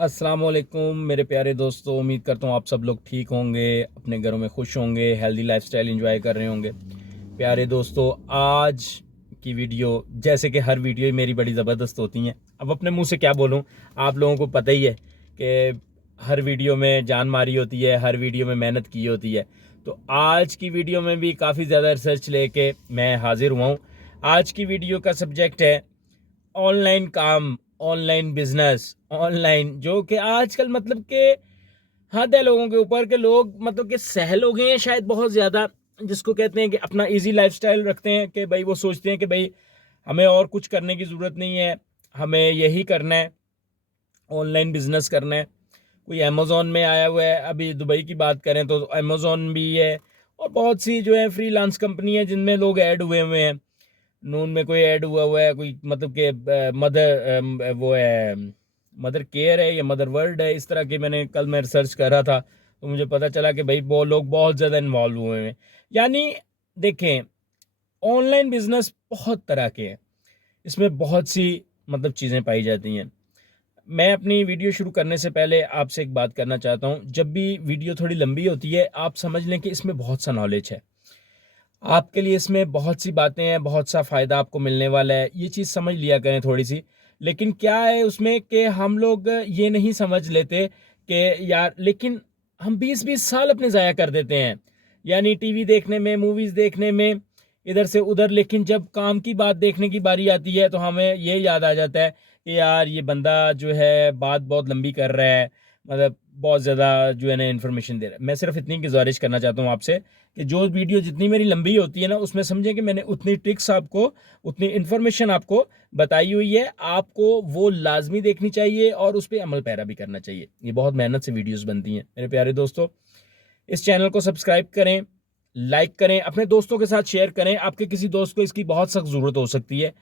अस्सलाम वालेकुम मेरे प्यारे दोस्तों। उम्मीद करता हूँ आप सब लोग ठीक होंगे, अपने घरों में खुश होंगे, हेल्दी लाइफस्टाइल एंजॉय कर रहे होंगे। प्यारे दोस्तों, आज की वीडियो जैसे कि हर वीडियो मेरी बड़ी ज़बरदस्त होती हैं। अब अपने मुंह से क्या बोलूँ, आप लोगों को पता ही है कि हर वीडियो में जान मारी होती है, हर वीडियो में मेहनत की होती है। तो आज की वीडियो में भी काफ़ी ज़्यादा रिसर्च लेके मैं हाजिर हुआ हूँ। आज की वीडियो का सब्जेक्ट है ऑनलाइन काम, ऑनलाइन बिजनेस, ऑनलाइन, जो कि आजकल मतलब कि हद है लोगों के ऊपर के लोग मतलब कि सहल हो गए हैं शायद बहुत ज़्यादा, जिसको कहते हैं कि अपना इजी लाइफस्टाइल रखते हैं कि भाई वो सोचते हैं कि भाई हमें और कुछ करने की ज़रूरत नहीं है, हमें यही करना है, ऑनलाइन बिजनेस करना है। कोई अमेज़ोन में आया हुआ है, अभी दुबई की बात करें तो अमेज़ोन भी है, और बहुत सी जो है फ्रीलांस कंपनी है जिनमें लोग ऐड हुए हुए हैं। नून में कोई ऐड हुआ हुआ है, कोई मतलब कि मदर वो है, मदर केयर है या मदर वर्ल्ड है, इस तरह की। मैंने कल मैं रिसर्च कर रहा था तो मुझे पता चला कि भाई वो लोग बहुत ज़्यादा इन्वॉल्व हुए हैं। यानी देखें, ऑनलाइन बिजनेस बहुत तरह के हैं, इसमें बहुत सी मतलब चीज़ें पाई जाती हैं। मैं अपनी वीडियो शुरू करने से पहले आपसे एक बात करना चाहता हूँ। जब भी वीडियो थोड़ी लंबी होती है, आप समझ लें कि इसमें बहुत सा नॉलेज है आपके लिए, इसमें बहुत सी बातें हैं, बहुत सा फ़ायदा आपको मिलने वाला है, ये चीज़ समझ लिया करें थोड़ी सी। लेकिन क्या है उसमें कि हम लोग ये नहीं समझ लेते कि यार, लेकिन हम 20-20 साल अपने ज़ाया कर देते हैं, यानी टीवी देखने में, मूवीज़ देखने में, इधर से उधर। लेकिन जब काम की बात देखने की बारी आती है तो हमें ये याद आ जाता है कि यार ये बंदा जो है बात बहुत लंबी कर रहा है, मतलब बहुत ज़्यादा जो है ना इन्फॉर्मेशन दे रहा है। मैं सिर्फ इतनी गुजारिश करना चाहता हूँ आपसे कि जो वीडियो जितनी मेरी लंबी होती है ना, उसमें समझें कि मैंने उतनी ट्रिक्स आपको, उतनी इन्फॉर्मेशन आपको बताई हुई है, आपको वो लाजमी देखनी चाहिए और उस पर अमल पैरा भी करना चाहिए। ये बहुत मेहनत से वीडियोस बनती हैं मेरे प्यारे दोस्तों। इस चैनल को सब्सक्राइब करें, लाइक करें, अपने दोस्तों के साथ शेयर करें। आपके किसी दोस्त को इसकी बहुत सख्त ज़रूरत हो सकती है।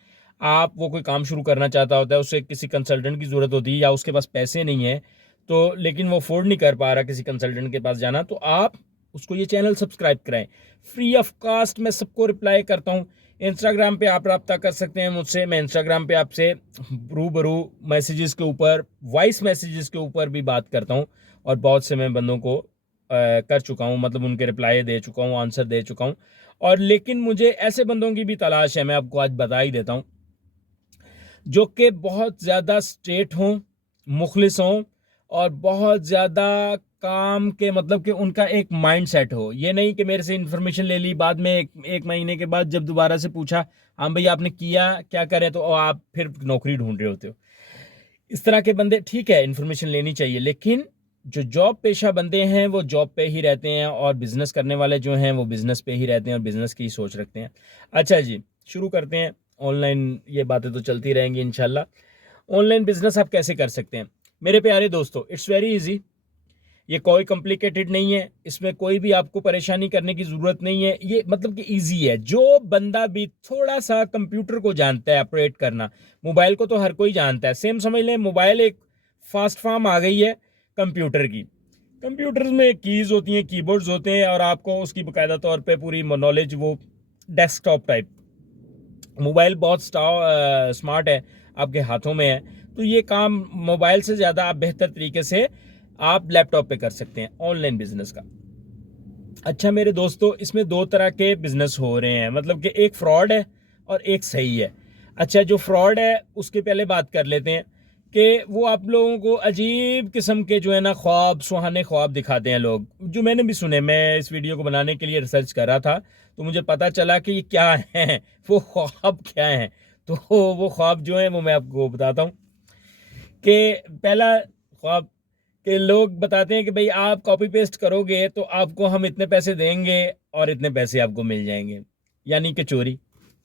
आप वो कोई काम शुरू करना चाहता होता है, उसे किसी कंसल्टेंट की ज़रूरत होती है, या उसके पास पैसे नहीं है तो, लेकिन वो अफोर्ड नहीं कर पा रहा किसी कंसल्टेंट के पास जाना, तो आप उसको ये चैनल सब्सक्राइब कराएं। फ्री ऑफ कास्ट मैं सबको रिप्लाई करता हूँ। इंस्टाग्राम पे आप रब्ता कर सकते हैं मुझसे। मैं इंस्टाग्राम पे आपसे रूबरू मैसेजेस के ऊपर, वॉइस मैसेजेस के ऊपर भी बात करता हूँ, और बहुत से मैं बंदों को कर चुका हूँ, मतलब उनके रिप्लाई दे चुका हूँ, आंसर दे चुका हूँ। और लेकिन मुझे ऐसे बंदों की भी तलाश है, मैं आपको आज बता ही देता हूँ, जो कि बहुत ज़्यादा स्ट्रेट हों, मुखलिस हों, और बहुत ज़्यादा काम के, मतलब कि उनका एक माइंड सेट हो। ये नहीं कि मेरे से इन्फॉर्मेशन ले ली, बाद में एक महीने के बाद जब दोबारा से पूछा, हाँ भाई आपने किया क्या करें, तो आप फिर नौकरी ढूंढ रहे होते हो। इस तरह के बंदे, ठीक है इन्फॉर्मेशन लेनी चाहिए, लेकिन जो जॉब पेशा बंदे हैं वो जॉब पे ही रहते हैं, और बिजनेस करने वाले जो हैं वो बिजनेस पे ही रहते हैं और बिजनेस की ही सोच रखते हैं। अच्छा जी, शुरू करते हैं। ऑनलाइन ये बातें तो चलती रहेंगी इंशाल्लाह। ऑनलाइन बिजनेस आप कैसे कर सकते हैं मेरे प्यारे दोस्तों? It's very easy. ये कोई कॉम्प्लिकेटेड नहीं है, इसमें कोई भी आपको परेशानी करने की ज़रूरत नहीं है। ये मतलब कि इजी है। जो बंदा भी थोड़ा सा कंप्यूटर को जानता है ऑपरेट करना, मोबाइल को तो हर कोई जानता है, सेम समझ लें मोबाइल एक फास्ट फॉर्म आ गई है कंप्यूटर की। कंप्यूटर में कीज़ होती हैं, कीबोर्ड्स होते हैं, और आपको उसकी बाकायदा तौर पे पूरी नॉलेज, वो डेस्कटॉप टाइप। मोबाइल बहुत स्मार्ट है, आपके हाथों में है, तो ये काम मोबाइल से ज़्यादा आप बेहतर तरीके से आप लैपटॉप पे कर सकते हैं ऑनलाइन बिजनेस का। अच्छा मेरे दोस्तों, इसमें दो तरह के बिजनेस हो रहे हैं, मतलब कि एक फ्रॉड है और एक सही है। अच्छा, जो फ्रॉड है उसके पहले बात कर लेते हैं कि वो आप लोगों को अजीब किस्म के जो है ना ख्वाब, सुहाने ख्वाब दिखाते हैं लोग, जो मैंने भी सुने। मैं इस वीडियो को बनाने के लिए रिसर्च कर रहा था तो मुझे पता चला कि ये क्या है, वो ख्वाब क्या है। तो वो ख्वाब जो है वो मैं आपको बताता हूँ। कि पहला ख्वाब, कि लोग बताते हैं कि भाई आप कॉपी पेस्ट करोगे तो आपको हम इतने पैसे देंगे और इतने पैसे आपको मिल जाएंगे, यानी कि चोरी।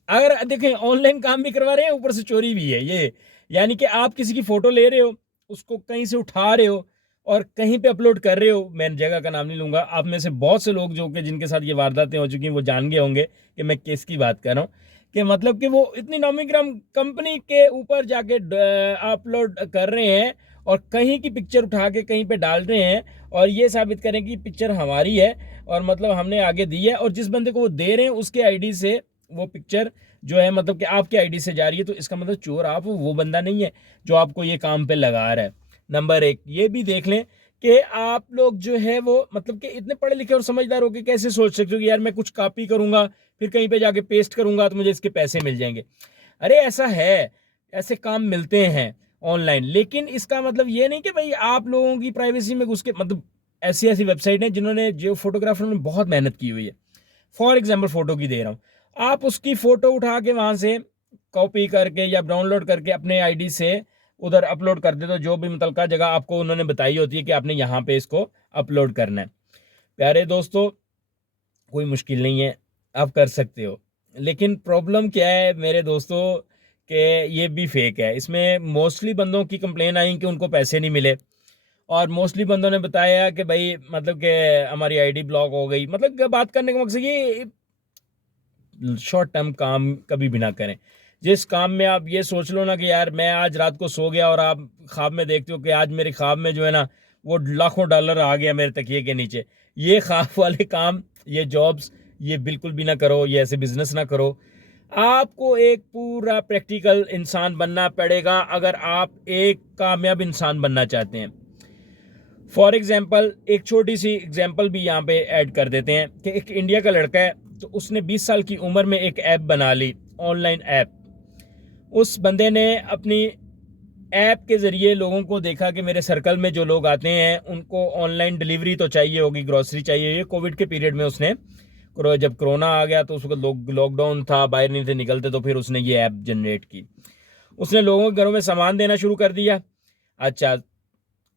अगर देखें, ऑनलाइन काम भी करवा रहे हैं, ऊपर से चोरी भी है ये। यानी कि आप किसी की फोटो ले रहे हो, उसको कहीं से उठा रहे हो और कहीं पे अपलोड कर रहे हो। मैं जगह का नाम नहीं लूंगा, आप में से बहुत से लोग जो कि जिनके साथ ये वारदातें हो चुकी हैं वो जान गए होंगे कि मैं किसकी बात कर रहा हूँ। कि मतलब कि वो इतनी नामी गिराम कंपनी के ऊपर जाके अपलोड कर रहे हैं और कहीं की पिक्चर उठा के कहीं पे डाल रहे हैं, और ये साबित करें कि पिक्चर हमारी है और मतलब हमने आगे दी है, और जिस बंदे को वो दे रहे हैं उसके आईडी से वो पिक्चर जो है, मतलब कि आपके आईडी से जा रही है, तो इसका मतलब चोर आप वो बंदा नहीं है जो आपको ये काम पे लगा रहा है नंबर एक ये भी देख लें कि आप लोग जो है वो मतलब कि इतने पढ़े लिखे और समझदार हो के कैसे सोच सकते हो कि यार मैं कुछ कॉपी करूंगा फिर कहीं पे जाके पेस्ट करूंगा तो मुझे इसके पैसे मिल जाएंगे। अरे ऐसा है, ऐसे काम मिलते हैं ऑनलाइन, लेकिन इसका मतलब ये नहीं कि भाई आप लोगों की प्राइवेसी में घुस के मतलब ऐसी ऐसी वेबसाइट है जिन्होंने जो फोटोग्राफर ने बहुत मेहनत की हुई है। फॉर एग्जाम्पल फोटो की दे रहा हूँ, आप उसकी फोटो उठा के वहां से कॉपी करके या डाउनलोड करके अपने आईडी से उधर अपलोड कर दे, तो जो भी मुतलका जगह आपको उन्होंने बताई होती है कि आपने यहाँ पे इसको अपलोड करना है। प्यारे दोस्तों, कोई मुश्किल नहीं है, आप कर सकते हो। लेकिन प्रॉब्लम क्या है मेरे दोस्तों कि ये भी फेक है। इसमें मोस्टली बंदों की कंप्लेन आई कि उनको पैसे नहीं मिले, और मोस्टली बंदों ने बताया कि भाई मतलब कि हमारी आईडी ब्लॉक हो गई। मतलब कि बात करने का मकसद ये, शॉर्ट टर्म काम कभी भी ना करें। जिस काम में आप ये सोच लो ना कि यार मैं आज रात को सो गया और आप ख्वाब में देखते हो कि आज मेरे ख्वाब में जो है ना वो लाखों डॉलर आ गया मेरे तकिए के नीचे, ये ख्वाब वाले काम, ये जॉब्स, ये बिल्कुल भी ना करो, ये ऐसे बिजनेस ना करो। आपको एक पूरा प्रैक्टिकल इंसान बनना पड़ेगा अगर आप एक कामयाब इंसान बनना चाहते हैं। फॉर एग्जाम्पल एक छोटी सी एग्जाम्पल भी यहाँ पे ऐड कर देते हैं कि एक इंडिया का लड़का है, तो उसने 20 साल की उम्र में एक ऐप बना ली, ऑनलाइन ऐप। उस बंदे ने अपनी ऐप के ज़रिए लोगों को देखा कि मेरे सर्कल में जो लोग आते हैं उनको ऑनलाइन डिलीवरी तो चाहिए होगी, ग्रॉसरी चाहिए। ये कोविड के पीरियड में उसने, जब कोरोना आ गया तो उसको लॉकडाउन था, बाहर नहीं थे निकलते, तो फिर उसने ये ऐप जनरेट की। उसने लोगों के घरों में सामान देना शुरू कर दिया। अच्छा,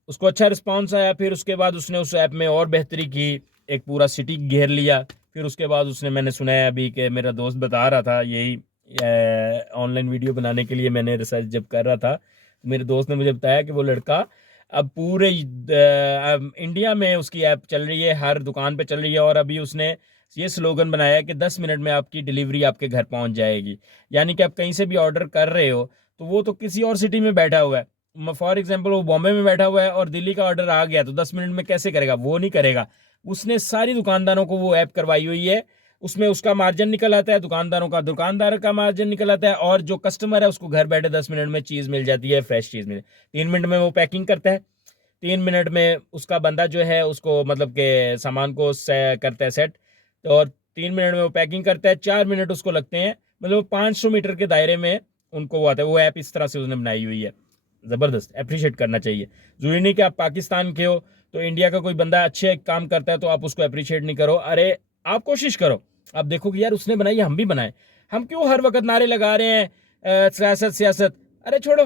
उसको अच्छा रिस्पांस आया। फिर उसके बाद उसने उस ऐप में और बेहतरी की, एक पूरा सिटी घेर लिया। फिर उसके बाद उसने, मैंने सुना है अभी कि मेरा दोस्त बता रहा था, यही ऑनलाइन वीडियो बनाने के लिए मैंने रिसर्च जब कर रहा था, मेरे दोस्त ने मुझे बताया कि वो लड़का अब पूरे इंडिया में उसकी ऐप चल रही है, हर दुकान पे चल रही है। और अभी उसने ये स्लोगन बनाया है कि 10 मिनट में आपकी डिलीवरी आपके घर पहुंच जाएगी। यानी कि आप कहीं से भी ऑर्डर कर रहे हो तो वो तो किसी और सिटी में बैठा हुआ है, फॉर एग्जांपल वो बॉम्बे में बैठा हुआ है और दिल्ली का ऑर्डर आ गया, तो 10 मिनट में कैसे करेगा? वो नहीं करेगा। उसने सारी दुकानदारों को वो ऐप करवाई हुई है, उसमें उसका मार्जिन निकल आता है, दुकानदार का मार्जिन निकल आता है, और जो कस्टमर है उसको घर बैठे 10 मिनट में चीज़ मिल जाती है, फ्रेश चीज़ मिल। 3 मिनट में वो पैकिंग करता है, 3 मिनट में उसका बंदा जो है उसको मतलब के सामान को करता है सेट, तो और 3 मिनट में वो पैकिंग करता है, 4 मिनट उसको लगते हैं। मतलब 500 मीटर के दायरे में उनको वो आता है। वो ऐप इस तरह से उसने बनाई हुई है, ज़बरदस्त, अप्रिशिएट करना चाहिए। ज़रूरी नहीं कि आप पाकिस्तान के हो तो इंडिया का कोई बंदा अच्छे काम करता है तो आप उसको अप्रिशिएट नहीं करो। अरे आप कोशिश करो, आप देखो कि यार उसने बनाई है, हम भी बनाए। हम क्यों हर वक्त नारे लगा रहे हैं सियासत सियासत? अरे छोड़ो,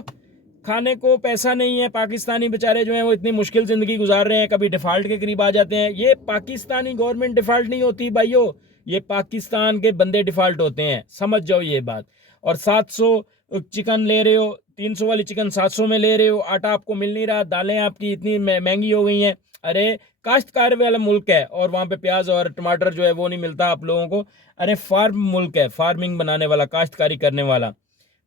खाने को पैसा नहीं है, पाकिस्तानी बेचारे जो हैं वो इतनी मुश्किल ज़िंदगी गुजार रहे हैं, कभी डिफ़ॉल्ट के करीब आ जाते हैं। ये पाकिस्तानी गवर्नमेंट डिफ़ॉल्ट नहीं होती भाइयों, ये पाकिस्तान के बंदे डिफ़ॉल्ट होते हैं, समझ जाओ ये बात। और 700 चिकन ले रहे हो, 300 वाली चिकन 700 में ले रहे हो, आटा आपको मिल नहीं रहा, दालें आपकी इतनी महंगी हो गई हैं। अरे काश्तकार वाला मुल्क है और वहाँ पे प्याज और टमाटर जो है वो नहीं मिलता आप लोगों को। अरे फार्म मुल्क है, फार्मिंग बनाने वाला, काश्तकारी करने वाला,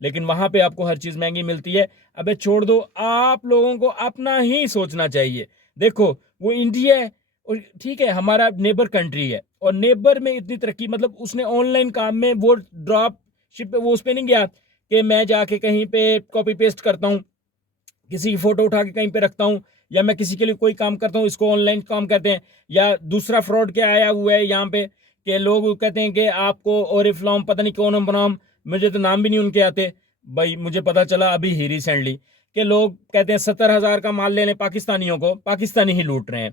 लेकिन वहाँ पे आपको हर चीज़ महंगी मिलती है। अबे छोड़ दो, आप लोगों को अपना ही सोचना चाहिए। देखो वो इंडिया है और ठीक है हमारा नेबर कंट्री है, और नेबर में इतनी तरक्की, मतलब उसने ऑनलाइन काम में वो ड्रॉप शिप पे, वो उस पर नहीं गया कि मैं जाके कहीं पे कॉपी पेस्ट करता हूँ, किसी की फ़ोटो उठा के कहीं पे रखता हूँ, या मैं किसी के लिए कोई काम करता हूँ, इसको ऑनलाइन काम करते हैं। या दूसरा फ्रॉड क्या आया हुआ है यहाँ पे कि लोग कहते हैं कि आपको ओरिफ्लॉम पता नहीं कौन बनाम, मुझे तो नाम भी नहीं उनके आते भाई। मुझे पता चला अभी ही रिसेंटली कि लोग कहते हैं 70,000 का माल ले लें, पाकिस्तानियों को, पाकिस्तानी ही लूट रहे हैं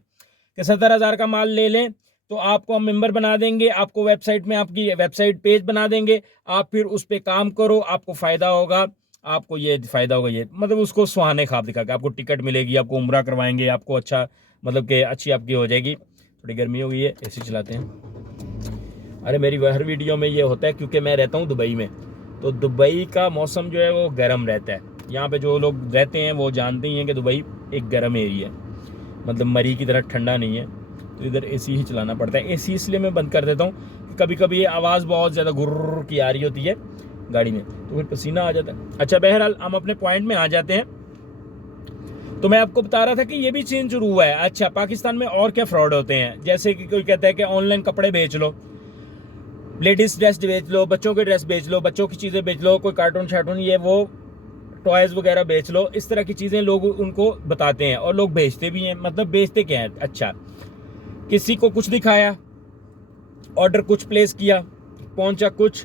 कि 70,000 का माल ले लें तो आपको हम मेंबर बना देंगे, आपको वेबसाइट में आपकी वेबसाइट पेज बना देंगे, आप फिर उस पर काम करो, आपको फ़ायदा होगा, आपको ये फ़ायदा होगा। ये मतलब उसको सुहाने ख्वाब दिखा के आपको टिकट मिलेगी, आपको उम्रा करवाएंगे, आपको अच्छा मतलब कि अच्छी आपकी हो जाएगी। थोड़ी गर्मी हो गई है, एसी चलाते हैं। अरे मेरी हर वीडियो में ये होता है क्योंकि मैं रहता हूँ दुबई में, तो दुबई का मौसम जो है वो गर्म रहता है। यहाँ पे जो लोग रहते हैं वो जानते ही हैं कि दुबई एक गर्म एरिया है, मतलब मरी की तरह ठंडा नहीं है, तो इधर एसी ही चलाना पड़ता है। एसी इसलिए मैं बंद कर देता हूँ कि कभी कभी ये आवाज़ बहुत ज़्यादा गुर्र की आ रही होती है गाड़ी में, तो फिर पसीना आ जाता है। अच्छा बहरहाल हम अपने पॉइंट में आ जाते हैं। तो मैं आपको बता रहा था कि ये भी चेंज शुरू हुआ है। अच्छा, पाकिस्तान में और क्या फ्रॉड होते हैं, जैसे कि कोई कहता है कि ऑनलाइन कपड़े बेच लो, लेडीज़ ड्रेस बेच लो, बच्चों के ड्रेस बेच लो, बच्चों की चीज़ें बेच लो, कोई कार्टून शार्टून, ये वो टॉयज़ वगैरह बेच लो, इस तरह की चीज़ें लोग उनको बताते हैं और लोग बेचते भी हैं। मतलब बेचते क्या है, अच्छा किसी को कुछ दिखाया, ऑर्डर कुछ प्लेस किया, पहुंचा कुछ,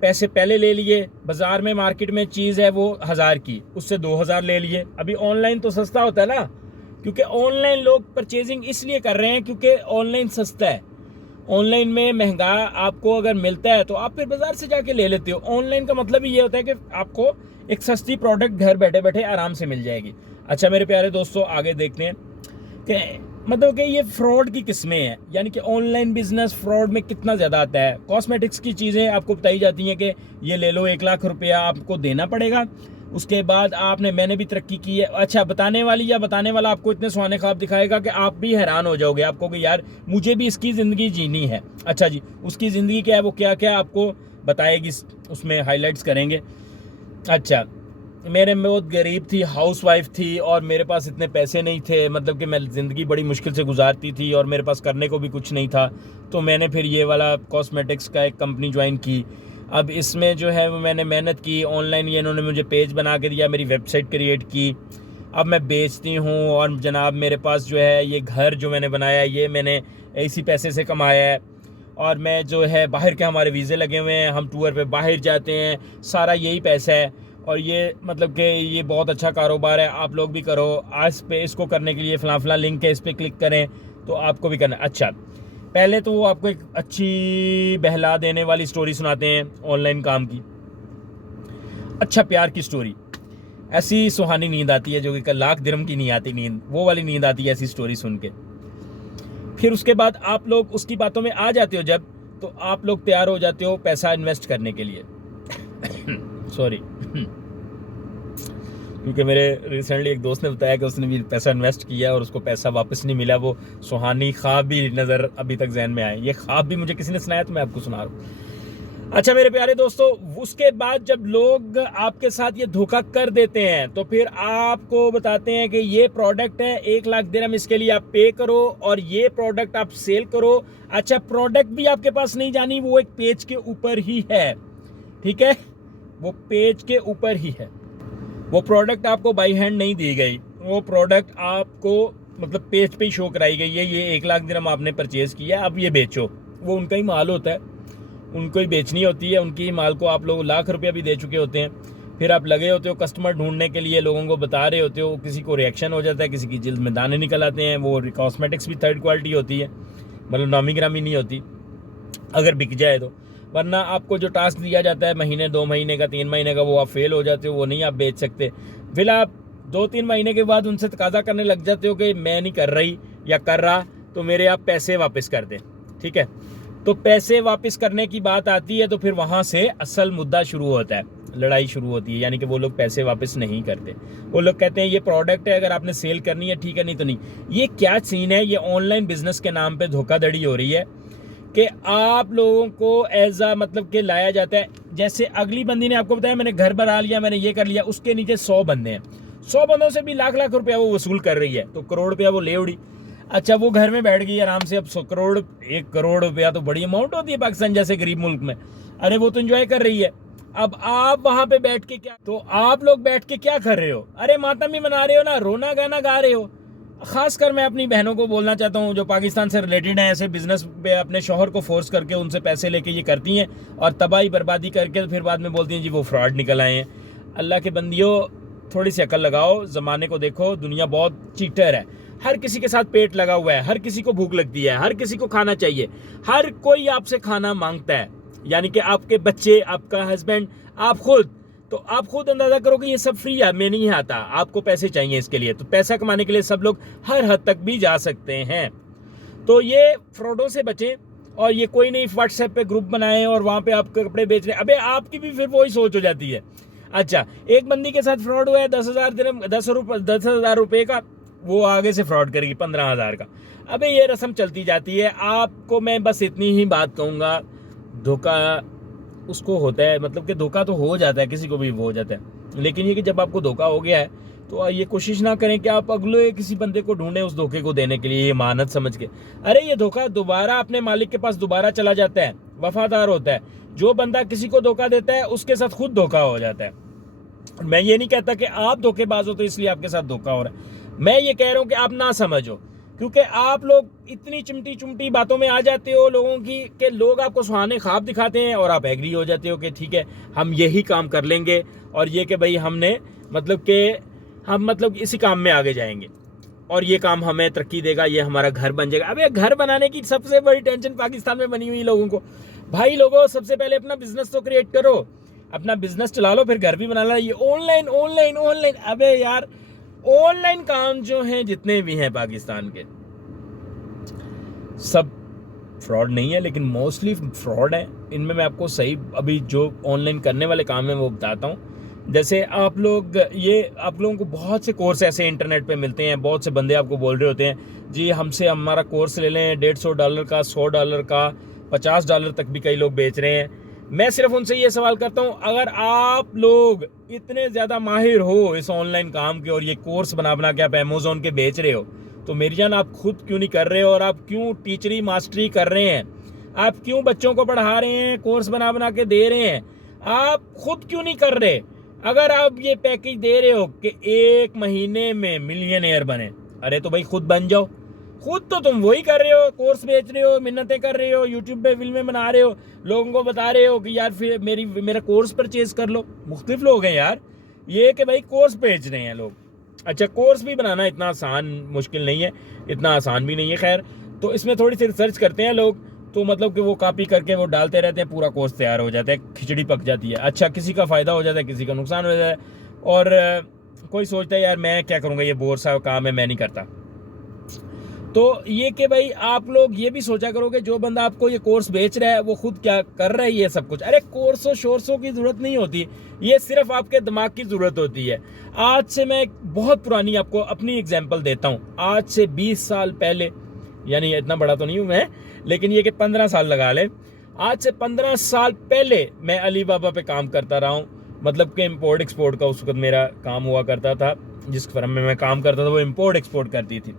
पैसे पहले ले लिए, बाजार में मार्केट में चीज़ है वो 1000 की, उससे 2000 ले लिए। अभी ऑनलाइन तो सस्ता होता है ना, क्योंकि ऑनलाइन लोग परचेजिंग इसलिए कर रहे हैं क्योंकि ऑनलाइन सस्ता है। ऑनलाइन में महंगा आपको अगर मिलता है तो आप फिर बाजार से जाके ले लेते हो। ऑनलाइन का मतलब ही ये होता है कि आपको एक सस्ती प्रोडक्ट घर बैठे बैठे आराम से मिल जाएगी। अच्छा मेरे प्यारे दोस्तों, आगे देखते हैं कि मतलब कि ये फ्रॉड की किस्में हैं, यानी कि ऑनलाइन बिजनेस फ्रॉड में कितना ज़्यादा आता है। कॉस्मेटिक्स की चीज़ें आपको बताई जाती हैं कि ये ले लो, 1 लाख रुपया आपको देना पड़ेगा, उसके बाद मैंने भी तरक्की की है। अच्छा, बताने वाला आपको इतने सुहाने ख्वाब दिखाएगा कि आप भी हैरान हो जाओगे, आपको कि यार मुझे भी इसकी ज़िंदगी जीनी है। अच्छा जी, उसकी ज़िंदगी क्या है, वो क्या क्या आपको बताएगी, उसमें हाईलाइट्स करेंगे। अच्छा, मेरे बहुत गरीब थी, हाउसवाइफ थी और मेरे पास इतने पैसे नहीं थे, मतलब कि मैं ज़िंदगी बड़ी मुश्किल से गुजारती थी और मेरे पास करने को भी कुछ नहीं था। तो मैंने फिर ये वाला कॉस्मेटिक्स का एक कंपनी ज्वाइन की। अब इसमें जो है वो मैंने मेहनत की, ऑनलाइन ये इन्होंने मुझे पेज बना के दिया, मेरी वेबसाइट क्रिएट की, अब मैं बेचती हूँ। और जनाब मेरे पास जो है ये घर जो मैंने बनाया ये मैंने इसी पैसे से कमाया है। और मैं जो है बाहर के हमारे वीज़े लगे हुए हैं, हम टूर पे बाहर जाते हैं, सारा यही पैसा है। और ये मतलब कि ये बहुत अच्छा कारोबार है, आप लोग भी करो। आज पे इसको करने के लिए फलां लिंक है, इस पर क्लिक करें तो आपको भी करना। अच्छा, पहले तो वो आपको एक अच्छी बहला देने वाली स्टोरी सुनाते हैं ऑनलाइन काम की। अच्छा, प्यार की स्टोरी, ऐसी सुहानी नींद आती है जो कि 1,00,000 दिरहम की नहीं आती नींद, वो वाली नींद आती है ऐसी स्टोरी सुन के। फिर उसके बाद आप लोग उसकी बातों में आ जाते हो जब, तो आप लोग तैयार हो जाते हो पैसा इन्वेस्ट करने के लिए। सॉरी, क्योंकि मेरे रिसेंटली एक दोस्त ने बताया कि उसने भी पैसा इन्वेस्ट किया और उसको पैसा वापस नहीं मिला। वो सुहानी ख्वाब भी नज़र अभी तक जहन में आए। ये ख्वाब भी मुझे किसी ने सुनाया तो मैं आपको सुना रहा हूँ। अच्छा मेरे प्यारे दोस्तों, उसके बाद जब लोग आपके साथ ये धोखा कर देते हैं तो फिर आपको बताते हैं कि ये प्रोडक्ट है, 1,00,000 दिरहम इसके लिए आप पे करो और ये प्रोडक्ट आप सेल करो। अच्छा, प्रोडक्ट भी आपके पास नहीं जानी, वो एक पेज के ऊपर ही है, ठीक है, वो पेज के ऊपर ही है। वो प्रोडक्ट आपको बाई हैंड नहीं दी गई, वो प्रोडक्ट आपको मतलब पेज पे ही शो कराई गई है। ये 1,00,000 दिरहम आपने परचेज किया, अब ये बेचो। वो उनका ही माल होता है, उनको ही बेचनी होती है, उनकी ही माल को आप लोग लाख रुपया भी दे चुके होते हैं। फिर आप लगे होते हो कस्टमर ढूंढने के लिए, लोगों को बता रहे होते हो, किसी को रिएक्शन हो जाता है, किसी की जिल्द में दाने निकल आते हैं। वो कॉस्मेटिक्स भी थर्ड क्वालिटी होती है, मतलब नामी ग्रामी नहीं होती अगर बिक जाए तो। वरना आपको जो टास्क दिया जाता है महीने 2 महीने का 3 महीने का, वो आप फेल हो जाते हो, वो नहीं आप बेच सकते। फिर आप 2-3 महीने के बाद उनसे तकाजा करने लग जाते हो कि मैं नहीं कर रही या कर रहा, तो मेरे आप पैसे वापस कर दें, ठीक है। तो पैसे वापस करने की बात आती है तो फिर वहाँ से असल मुद्दा शुरू होता है, लड़ाई शुरू होती है। यानी कि वो लोग पैसे वापस नहीं करते, वो लोग कहते हैं ये प्रोडक्ट है, अगर आपने सेल करनी है ठीक है, नहीं तो नहीं। ये क्या सीन है, ये ऑनलाइन बिजनेस के नाम पे धोखाधड़ी हो रही है कि आप लोगों को एज मतलब कि लाया जाता है। जैसे अगली बंदी ने आपको बताया मैंने घर बना लिया, मैंने ये कर लिया, उसके नीचे 100 बंदे हैं, 100 बंदों से भी लाख रुपया वो वसूल कर रही है, तो करोड़ रुपया वो ले उड़ी। अच्छा, वो घर में बैठ गई आराम से। अब 1 करोड़ रुपया तो बड़ी अमाउंट होती है पाकिस्तान जैसे गरीब मुल्क में। अरे वो तो एंजॉय कर रही है। अब आप वहां पे बैठ के क्या, तो आप लोग बैठ के क्या कर रहे हो? अरे मातम भी मना रहे हो ना, रोना गाना गा रहे हो। खासकर मैं अपनी बहनों को बोलना चाहता हूँ जो पाकिस्तान से रिलेटेड हैं, ऐसे बिजनेस पे अपने शौहर को फोर्स करके उनसे पैसे लेके ये करती हैं और तबाही बर्बादी करके फिर बाद में बोलती हैं जी वो फ्रॉड निकल आए हैं। अल्लाह के बंदियों, थोड़ी सी अकल लगाओ, ज़माने को देखो, दुनिया बहुत चीटर है। हर किसी के साथ पेट लगा हुआ है, हर किसी को भूख लगती है, हर किसी को खाना चाहिए, हर कोई आपसे खाना मांगता है। यानी कि आपके बच्चे, आपका हस्बैंड, आप खुद, तो आप खुद अंदाजा करो कि ये सब फ्री है, मैं नहीं आता, आपको पैसे चाहिए इसके लिए। तो पैसा कमाने के लिए सब लोग हर हद तक भी जा सकते हैं। तो ये फ्रॉडों से बचें और ये कोई नहीं व्हाट्सएप पे ग्रुप बनाएं और वहाँ पे आप कपड़े बेच रहे हैं। अबे आपकी भी फिर वही सोच हो जाती है। अच्छा, एक बंदी के साथ फ्रॉड हुआ है 10,000 रुपये का, वो आगे से फ्रॉड करेगी 15,000 का। अबे ये रस्म चलती जाती है। आपको मैं बस इतनी ही बात कहूँगा, धोखा उसको होता है, मतलब कि धोखा तो हो जाता है, किसी को भी हो जाता है, लेकिन ये कि जब आपको धोखा हो गया है तो ये कोशिश ना करें कि आप अगले किसी बंदे को ढूंढें उस धोखे को देने के लिए, ये मानत समझ के। अरे ये धोखा दोबारा अपने मालिक के पास दोबारा चला जाता है, वफादार होता है। जो बंदा किसी को धोखा देता है उसके साथ खुद धोखा हो जाता है। मैं ये नहीं कहता कि आप धोखेबाज हो तो इसलिए आपके साथ धोखा हो रहा है, मैं ये कह रहा हूँ कि आप ना समझो, क्योंकि आप लोग इतनी चिमटी चुमटी बातों में आ जाते हो लोगों की कि लोग आपको सुहाने ख्वाब दिखाते हैं और आप एग्री हो जाते हो कि ठीक है हम यही काम कर लेंगे, और ये कि भाई हमने मतलब कि हम मतलब इसी काम में आगे जाएंगे और ये काम हमें तरक्की देगा, ये हमारा घर बन जाएगा। अब ये घर बनाने की सबसे बड़ी टेंशन पाकिस्तान में बनी हुई लोगों को। भाई लोगों, सबसे पहले अपना बिजनेस तो क्रिएट करो, अपना बिजनेस चला लो, फिर घर भी बना लो। ये ऑनलाइन ऑनलाइन ऑनलाइन, अबे यार ऑनलाइन काम जो हैं जितने भी हैं पाकिस्तान के, सब फ्रॉड नहीं है लेकिन मोस्टली फ्रॉड है। इनमें मैं आपको सही अभी जो ऑनलाइन करने वाले काम है वो बताता हूँ। जैसे आप लोगों को बहुत से कोर्स ऐसे इंटरनेट पे मिलते हैं, बहुत से बंदे आपको बोल रहे होते हैं जी हमसे हमारा कोर्स ले लें, $150 का, $100 का, $50 तक भी कई लोग बेच रहे हैं। मैं सिर्फ उनसे ये सवाल करता हूँ, अगर आप लोग इतने ज़्यादा माहिर हो इस ऑनलाइन काम के और ये कोर्स बना बना के आप अमेजोन के बेच रहे हो, तो मेरी जान आप खुद क्यों नहीं कर रहे हो? और आप क्यों टीचरी मास्टरी कर रहे हैं? आप क्यों बच्चों को पढ़ा रहे हैं, कोर्स बना बना के दे रहे हैं? आप खुद क्यों नहीं कर रहे? अगर आप ये पैकेज दे रहे हो कि 1 महीने में मिलियनेयर बने, अरे तो भाई खुद बन जाओ। खुद तो तुम वही कर रहे हो, कोर्स बेच रहे हो, मिन्नतें कर रहे हो, यूट्यूब पे फिल्में बना रहे हो, लोगों को बता रहे हो कि यार फिर मेरा कोर्स परचेज कर लो। मुख्तलिफ लोग हैं यार, ये कि भाई कोर्स बेच रहे हैं लोग। अच्छा, कोर्स भी बनाना इतना आसान मुश्किल नहीं है, इतना आसान भी नहीं है। खैर, तो इसमें थोड़ी सी रिसर्च करते हैं लोग, तो मतलब कि वो कॉपी करके वो डालते रहते हैं, पूरा कोर्स तैयार हो जाता है, खिचड़ी पक जाती है। अच्छा, किसी का फ़ायदा हो जाता है, किसी का नुकसान हो जाता है, और कोई सोचता है यार मैं क्या करूँगा, ये बोर सा काम है, मैं नहीं करता। तो ये कि भाई आप लोग ये भी सोचा करो कि जो बंदा आपको ये कोर्स बेच रहा है वो खुद क्या कर रहा है ये सब कुछ। अरे कोर्सों शोर्सों की ज़रूरत नहीं होती, ये सिर्फ आपके दिमाग की ज़रूरत होती है। आज से मैं एक बहुत पुरानी आपको अपनी एग्जांपल देता हूँ। आज से 20 साल पहले, यानी इतना बड़ा तो नहीं हूँ मैं, लेकिन ये कि 15 साल लगा लें, आज से 15 साल पहले मैं अली बाबा पे काम करता रहा हूँ। मतलब कि इम्पोर्ट एक्सपोर्ट का उस वक्त मेरा काम हुआ करता था। जिस फर्म में मैं काम करता था वो इम्पोर्ट एक्सपोर्ट करती थी,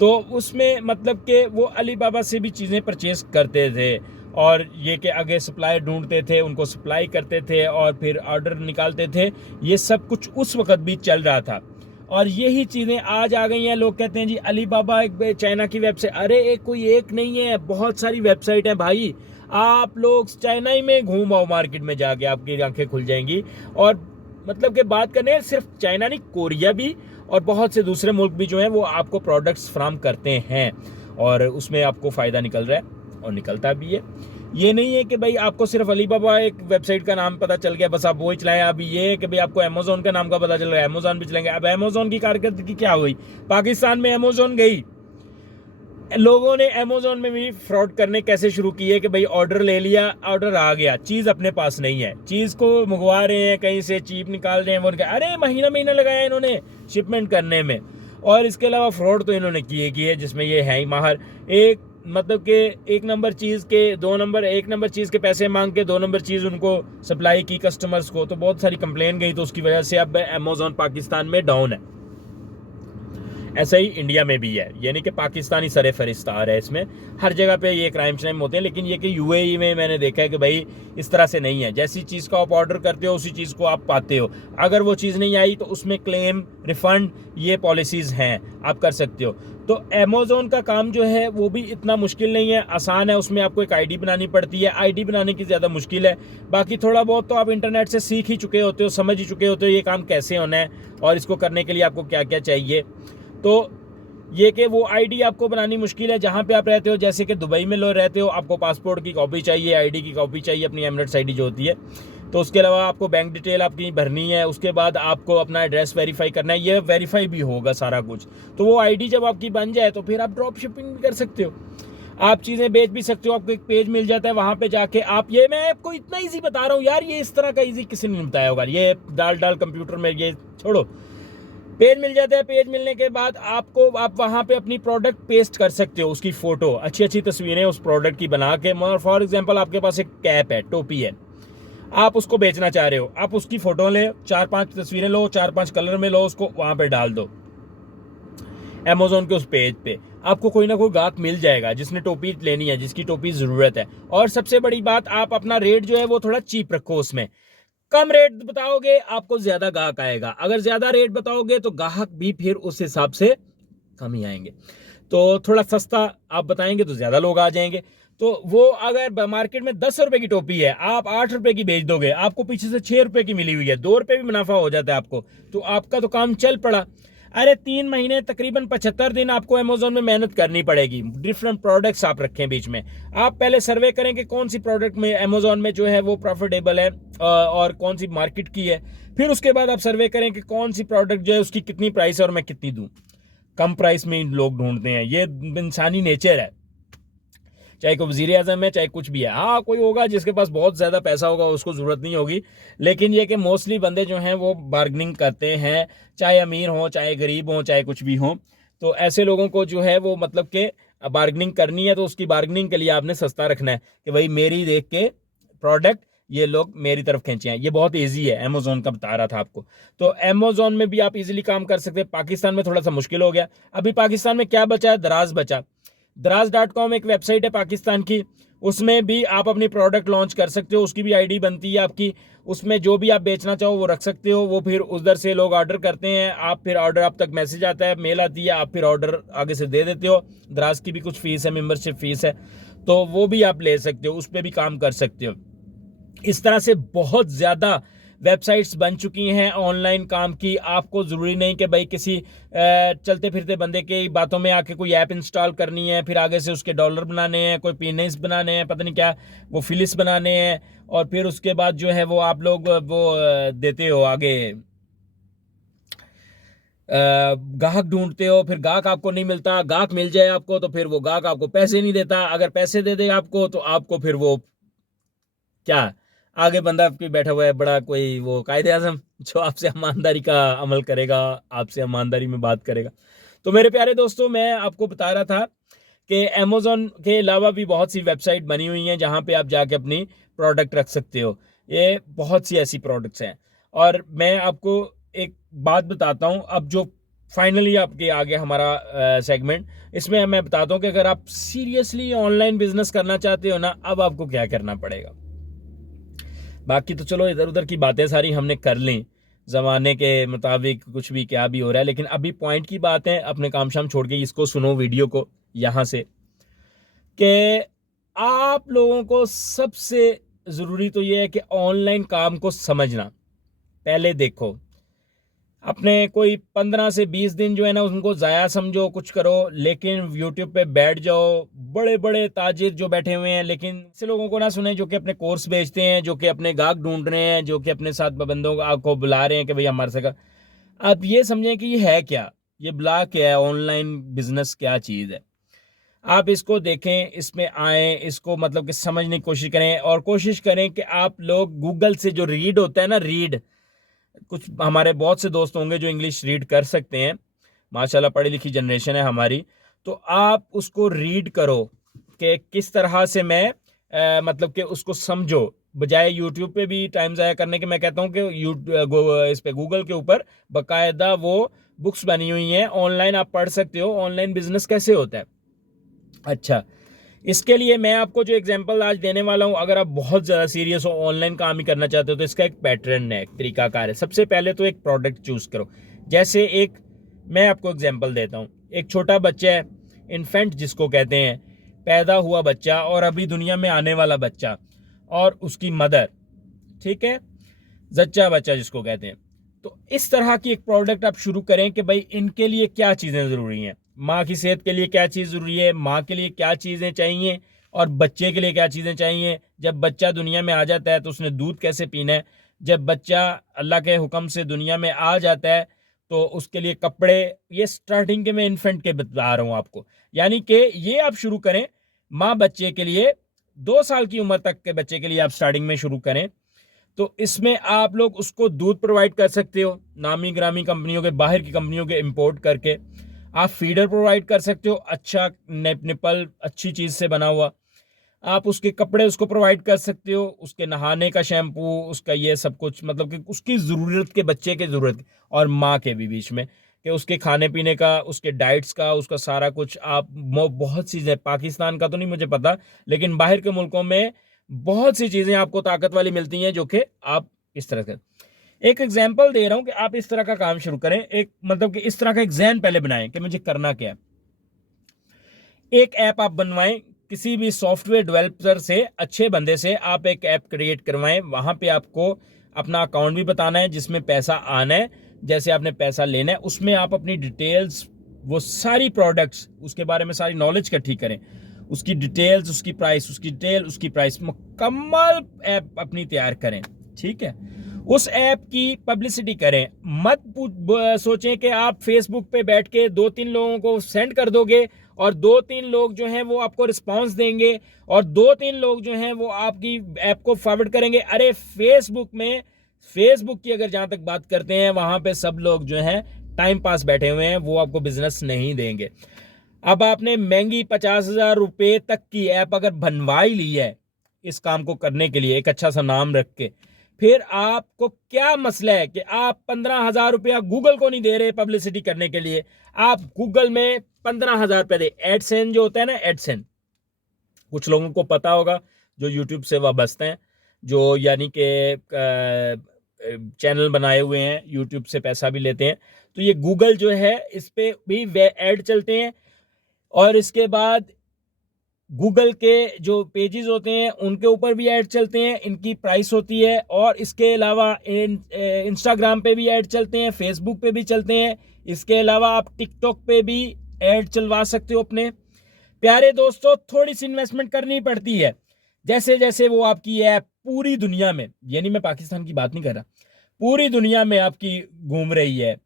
तो उसमें मतलब कि वो अली बाबा से भी चीज़ें परचेज करते थे, और ये कि आगे सप्लाई ढूंढते थे, उनको सप्लाई करते थे और फिर ऑर्डर निकालते थे। ये सब कुछ उस वक्त भी चल रहा था, और यही चीज़ें आज आ गई हैं। लोग कहते हैं जी अली बाबा एक चाइना की वेबसाइट, अरे एक कोई एक नहीं है, बहुत सारी वेबसाइट हैं भाई। आप लोग चाइना ही में घूम आओ, मार्केट में जाके आपकी आंखें खुल जाएंगी। और मतलब कि बात करें, सिर्फ चाइना नहीं, कोरिया भी और बहुत से दूसरे मुल्क भी जो हैं वो आपको प्रोडक्ट्स फराहम करते हैं, और उसमें आपको फ़ायदा निकल रहा है और निकलता भी है। ये नहीं है कि भाई आपको सिर्फ अली बाबा एक वेबसाइट का नाम पता चल गया बस आप वही चलाएं। अब ये है कि भाई आपको अमेजोन का नाम का पता चल रहा है, अमेजोन भी चलेंगे। अब अमेजोन की कारकर्दगी क्या हुई? पाकिस्तान में अमेजोन गई, लोगों ने अमेजोन में भी फ्रॉड करने कैसे शुरू किए कि भाई ऑर्डर ले लिया, ऑर्डर आ गया, चीज़ अपने पास नहीं है, चीज़ को मंगवा रहे हैं कहीं से, चीप निकाल रहे हैं, वो अरे महीना लगाया इन्होंने शिपमेंट करने में। और इसके अलावा फ्रॉड तो इन्होंने किए जिसमें ये है ही माहर। एक मतलब कि एक नंबर चीज़ के पैसे मांग के 2 नंबर चीज़ उनको सप्लाई की कस्टमर्स को, तो बहुत सारी कंप्लेन गई, तो उसकी वजह से अब अमेजोन पाकिस्तान में डाउन है। ऐसा ही इंडिया में भी है, यानी कि पाकिस्तानी सरे फहरिस्त आ रहा है इसमें। हर जगह पे ये क्राइम श्राइम होते हैं, लेकिन ये कि यूएई में मैंने देखा है कि भाई इस तरह से नहीं है। जैसी चीज़ को आप ऑर्डर करते हो उसी चीज़ को आप पाते हो। अगर वो चीज़ नहीं आई तो उसमें क्लेम, रिफ़ंड, ये पॉलिसीज़ हैं, आप कर सकते हो। तो अमेजोन का काम जो है वो भी इतना मुश्किल नहीं है, आसान है। उसमें आपको एक आईडी बनानी पड़ती है, आईडी बनाने की ज़्यादा मुश्किल है। बाकी थोड़ा बहुत तो आप इंटरनेट से सीख ही चुके होते हो, समझ ही चुके होते हो ये काम कैसे होना है और इसको करने के लिए आपको क्या क्या चाहिए। तो ये कि वो आईडी आपको बनानी मुश्किल है जहाँ पे आप रहते हो। जैसे कि दुबई में लोग रहते हो, आपको पासपोर्ट की कॉपी चाहिए, आईडी की कॉपी चाहिए, अपनी एमिरेट्स आईडी जो होती है। तो उसके अलावा आपको बैंक डिटेल आपकी भरनी है, उसके बाद आपको अपना एड्रेस वेरीफाई करना है, ये वेरीफाई भी होगा सारा कुछ। तो वो आईडी जब आपकी बन जाए तो फिर आप ड्रॉप शिपिंग भी कर सकते हो, आप चीज़ें बेच भी सकते हो। आपको एक पेज मिल जाता है, वहाँ पे जाके आप, ये मैं आपको इतना ईजी बता रहा हूँ यार, ये इस तरह का ईजी किसी ने नहीं बताया होगा। ये डाल कंप्यूटर में, ये छोड़ो, पेज मिल जाता है। पेज मिलने के बाद आप वहाँ पे अपनी प्रोडक्ट पेस्ट कर सकते हो, उसकी फ़ोटो, अच्छी अच्छी तस्वीरें उस प्रोडक्ट की बना के। फॉर एग्जांपल आपके पास एक कैप है, टोपी है, आप उसको बेचना चाह रहे हो, आप उसकी फ़ोटो ले, 4-5 तस्वीरें लो, 4-5 कलर में लो, उसको वहाँ पे डाल दो अमेजोन के उस पेज पे। आपको कोई ना कोई गाहक मिल जाएगा जिसने टोपी लेनी है, जिसकी टोपी ज़रूरत है। और सबसे बड़ी बात, आप अपना रेट जो है वो थोड़ा चीप रखो उसमें, कम रेट बताओगे आपको ज्यादा ग्राहक आएगा, अगर ज्यादा रेट बताओगे तो ग्राहक भी फिर उस हिसाब से कम ही आएंगे। तो थोड़ा सस्ता आप बताएंगे तो ज्यादा लोग आ जाएंगे। तो वो अगर मार्केट में 10 रुपए की टोपी है, आप 8 रुपए की बेच दोगे, आपको पीछे से 6 रुपए की मिली हुई है, 2 रुपए भी मुनाफा हो जाता है आपको, तो आपका तो काम चल पड़ा। अरे 3 महीने तकरीबन 75 दिन आपको अमेजोन में मेहनत करनी पड़ेगी। डिफरेंट प्रोडक्ट्स आप रखें बीच में, आप पहले सर्वे करें कि कौन सी प्रोडक्ट में अमेजोन में जो है वो प्रॉफिटेबल है और कौन सी मार्केट की है। फिर उसके बाद आप सर्वे करें कि कौन सी प्रोडक्ट जो है उसकी कितनी प्राइस है और मैं कितनी दूं। कम प्राइस में लोग ढूंढते हैं, ये इंसानी नेचर है, चाहे कोई वजीर आजम है चाहे कुछ भी है। हाँ कोई होगा जिसके पास बहुत ज़्यादा पैसा होगा, उसको ज़रूरत नहीं होगी, लेकिन ये कि मोस्टली बंदे जो हैं वो बार्गनिंग करते हैं, चाहे अमीर हो चाहे गरीब हो चाहे कुछ भी हो। तो ऐसे लोगों को जो है वो मतलब कि बार्गनिंग करनी है, तो उसकी बार्गनिंग के लिए आपने सस्ता रखना है कि भाई मेरी देख के प्रोडक्ट ये लोग मेरी तरफ खींचे हैं। ये बहुत ईजी है, अमेजोन का बता रहा था आपको। तो अमेजोन में भी आप इजीली काम कर सकते हैं। पाकिस्तान में थोड़ा सा मुश्किल हो गया। अभी पाकिस्तान में क्या बचा है? दराज बचा। दराज.com एक वेबसाइट है पाकिस्तान की, उसमें भी आप अपनी प्रोडक्ट लॉन्च कर सकते हो, उसकी भी आईडी बनती है आपकी, उसमें जो भी आप बेचना चाहो वो रख सकते हो। वो फिर उधर से लोग ऑर्डर करते हैं, आप फिर ऑर्डर आप तक मैसेज आता है, मेल आती है, आप फिर ऑर्डर आगे से दे देते हो। दराज की भी कुछ फीस है, मेंबरशिप फीस है, तो वो भी आप ले सकते हो, उस पर भी काम कर सकते हो। इस तरह से बहुत ज़्यादा वेबसाइट्स बन चुकी हैं ऑनलाइन काम की। आपको ज़रूरी नहीं कि भाई किसी चलते फिरते बंदे के बातों में आके कोई ऐप इंस्टॉल करनी है, फिर आगे से उसके डॉलर बनाने हैं, कोई पीनेस बनाने हैं, पता नहीं क्या वो फिलिस बनाने हैं, और फिर उसके बाद जो है वो आप लोग वो देते हो आगे, ग्राहक ढूंढते हो, फिर ग्राहक आपको नहीं मिलता, ग्राहक मिल जाए आपको तो फिर वो ग्राहक आपको पैसे नहीं देता, अगर पैसे दे दे आपको तो आपको फिर वो क्या, आगे बंदा आपके बैठा हुआ है बड़ा कोई वो कायदे आजम, जो आपसे ईमानदारी का अमल करेगा, आपसे ईमानदारी में बात करेगा। तो मेरे प्यारे दोस्तों, मैं आपको बता रहा था कि अमेजोन के अलावा भी बहुत सी वेबसाइट बनी हुई हैं जहां पे आप जाके अपनी प्रोडक्ट रख सकते हो। ये बहुत सी ऐसी प्रोडक्ट्स हैं, और मैं आपको एक बात बताता हूं अब जो फाइनली आपके आगे हमारा सेगमेंट, इसमें मैं बताता हूं कि अगर आप सीरियसली ऑनलाइन बिजनेस करना चाहते हो ना, अब आपको क्या करना पड़ेगा। बाकी तो चलो इधर उधर की बातें सारी हमने कर ली, ज़माने के मुताबिक कुछ भी क्या भी हो रहा है, लेकिन अभी पॉइंट की बात है। अपने काम शाम छोड़ के इसको सुनो, वीडियो को यहाँ से, कि आप लोगों को सबसे ज़रूरी तो ये है कि ऑनलाइन काम को समझना। पहले देखो, अपने कोई 15 से 20 दिन जो है ना उनको ज़ाया समझो, कुछ करो, लेकिन यूट्यूब पे बैठ जाओ। बड़े बड़े ताजिर जो बैठे हुए हैं, लेकिन ऐसे लोगों को ना सुने जो कि अपने कोर्स बेचते हैं, जो कि अपने गाहक ढूंढ रहे हैं, जो कि अपने साथ बंदों को बुला रहे हैं कि भाई हमारे से। आप ये समझें कि ये है क्या, ये ब्लॉग क्या है, ऑनलाइन बिजनेस क्या चीज़ है। आप इसको देखें, इसमें आए, इसको मतलब कि समझने की कोशिश करें, और कोशिश करें कि आप लोग गूगल से जो रीड होता है ना, रीड, कुछ हमारे बहुत से दोस्त होंगे जो इंग्लिश रीड कर सकते हैं, माशाल्लाह पढ़ी लिखी जनरेशन है हमारी, तो आप उसको रीड करो कि किस तरह से मैं मतलब कि उसको समझो, बजाय यूट्यूब पे भी टाइम ज़ाया करने के। मैं कहता हूँ कि इस पे गूगल के ऊपर बाकायदा वो बुक्स बनी हुई हैं, ऑनलाइन आप पढ़ सकते हो ऑनलाइन बिजनेस कैसे होता है। अच्छा, इसके लिए मैं आपको जो एग्जांपल आज देने वाला हूं, अगर आप बहुत ज़्यादा सीरियस हो, ऑनलाइन काम ही करना चाहते हो, तो इसका एक पैटर्न है, एक तरीकाकार है। सबसे पहले तो एक प्रोडक्ट चूज़ करो। जैसे एक मैं आपको एग्जांपल देता हूं, एक छोटा बच्चा है, इन्फेंट जिसको कहते हैं, पैदा हुआ बच्चा और अभी दुनिया में आने वाला बच्चा, और उसकी मदर, ठीक है, जच्चा बच्चा जिसको कहते हैं। तो इस तरह की एक प्रोडक्ट आप शुरू करें कि भाई इनके लिए क्या चीज़ें ज़रूरी हैं, माँ की सेहत के लिए क्या चीज़ ज़रूरी है, माँ के लिए क्या चीज़ें चाहिए, और बच्चे के लिए क्या चीज़ें चाहिए। जब बच्चा दुनिया में आ जाता है तो उसने दूध कैसे पीना है, जब बच्चा अल्लाह के हुक्म से दुनिया में आ जाता है तो उसके लिए कपड़े। ये स्टार्टिंग के मैं इन्फेंट के बता रहा हूँ आपको, यानी कि ये आप शुरू करें माँ बच्चे के लिए, 2 साल की उम्र तक के बच्चे के लिए आप स्टार्टिंग में शुरू करें। तो इसमें आप लोग उसको दूध प्रोवाइड कर सकते हो, नामी ग्रामी कंपनियों के, बाहर की कंपनियों के इंपोर्ट करके। आप फीडर प्रोवाइड कर सकते हो, अच्छा निपल अच्छी चीज़ से बना हुआ। आप उसके कपड़े उसको प्रोवाइड कर सकते हो, उसके नहाने का शैम्पू, उसका ये सब कुछ, मतलब कि उसकी ज़रूरत के, बच्चे के ज़रूरत और माँ के भी बीच में, कि उसके खाने पीने का, उसके डाइट्स का, उसका सारा कुछ। आप बहुत चीज़ें, पाकिस्तान का तो नहीं मुझे पता, लेकिन बाहर के मुल्कों में बहुत सी चीज़ें आपको ताकत वाली मिलती हैं जो कि आप इस तरह से एक एग्जाम्पल दे रहा हूं कि आप इस तरह का काम शुरू करें। एक मतलब कि इस तरह का एग्जाम पहले बनाएं कि मुझे करना क्या है। एक ऐप आप बनवाएं, किसी भी सॉफ्टवेयर डेवलपर से, अच्छे बंदे से आप एक ऐप क्रिएट करवाएं। वहां पे आपको अपना अकाउंट भी बताना है जिसमें पैसा आना है, जैसे आपने पैसा लेना है, उसमें आप अपनी डिटेल्स, वो सारी प्रोडक्ट्स, उसके बारे में सारी नॉलेज इकट्ठी करें, उसकी डिटेल्स, उसकी प्राइस, उसकी डिटेल, उसकी प्राइस, मुकम्मल ऐप अपनी तैयार करें। ठीक है, उस ऐप की पब्लिसिटी करें। मत सोचें कि आप फेसबुक पे बैठ के 2-3 लोगों को सेंड कर दोगे और 2-3 लोग जो हैं वो आपको रिस्पांस देंगे और 2-3 लोग जो हैं वो आपकी ऐप को फॉरवर्ड करेंगे। अरे फेसबुक की अगर जहां तक बात करते हैं, वहां पे सब लोग जो हैं टाइम पास बैठे हुए हैं, वो आपको बिजनेस नहीं देंगे। अब आपने महंगी 50,000 रुपए तक की ऐप अगर बनवा ही ली है इस काम को करने के लिए, एक अच्छा सा नाम रख के, फिर आपको क्या मसला है कि आप 15,000 रुपया गूगल को नहीं दे रहे पब्लिसिटी करने के लिए। आप गूगल में 15,000 रुपया दे। एडसेंस जो होता है ना, एडसेंस, कुछ लोगों को पता होगा जो यूट्यूब से वाबस्ते हैं, जो यानी कि चैनल बनाए हुए हैं, यूट्यूब से पैसा भी लेते हैं। तो ये गूगल जो है, इस पे भी ऐड चलते हैं और इसके बाद गूगल के जो पेजेस होते हैं उनके ऊपर भी ऐड चलते हैं, इनकी प्राइस होती है। और इसके अलावा इंस्टाग्राम पे भी ऐड चलते हैं, फेसबुक पे भी चलते हैं। इसके अलावा आप टिकटॉक पे भी ऐड चलवा सकते हो अपने। प्यारे दोस्तों, थोड़ी सी इन्वेस्टमेंट करनी पड़ती है। जैसे जैसे वो आपकी ऐप पूरी दुनिया में, यानी मैं पाकिस्तान की बात नहीं कर रहा, पूरी दुनिया में आपकी घूम रही है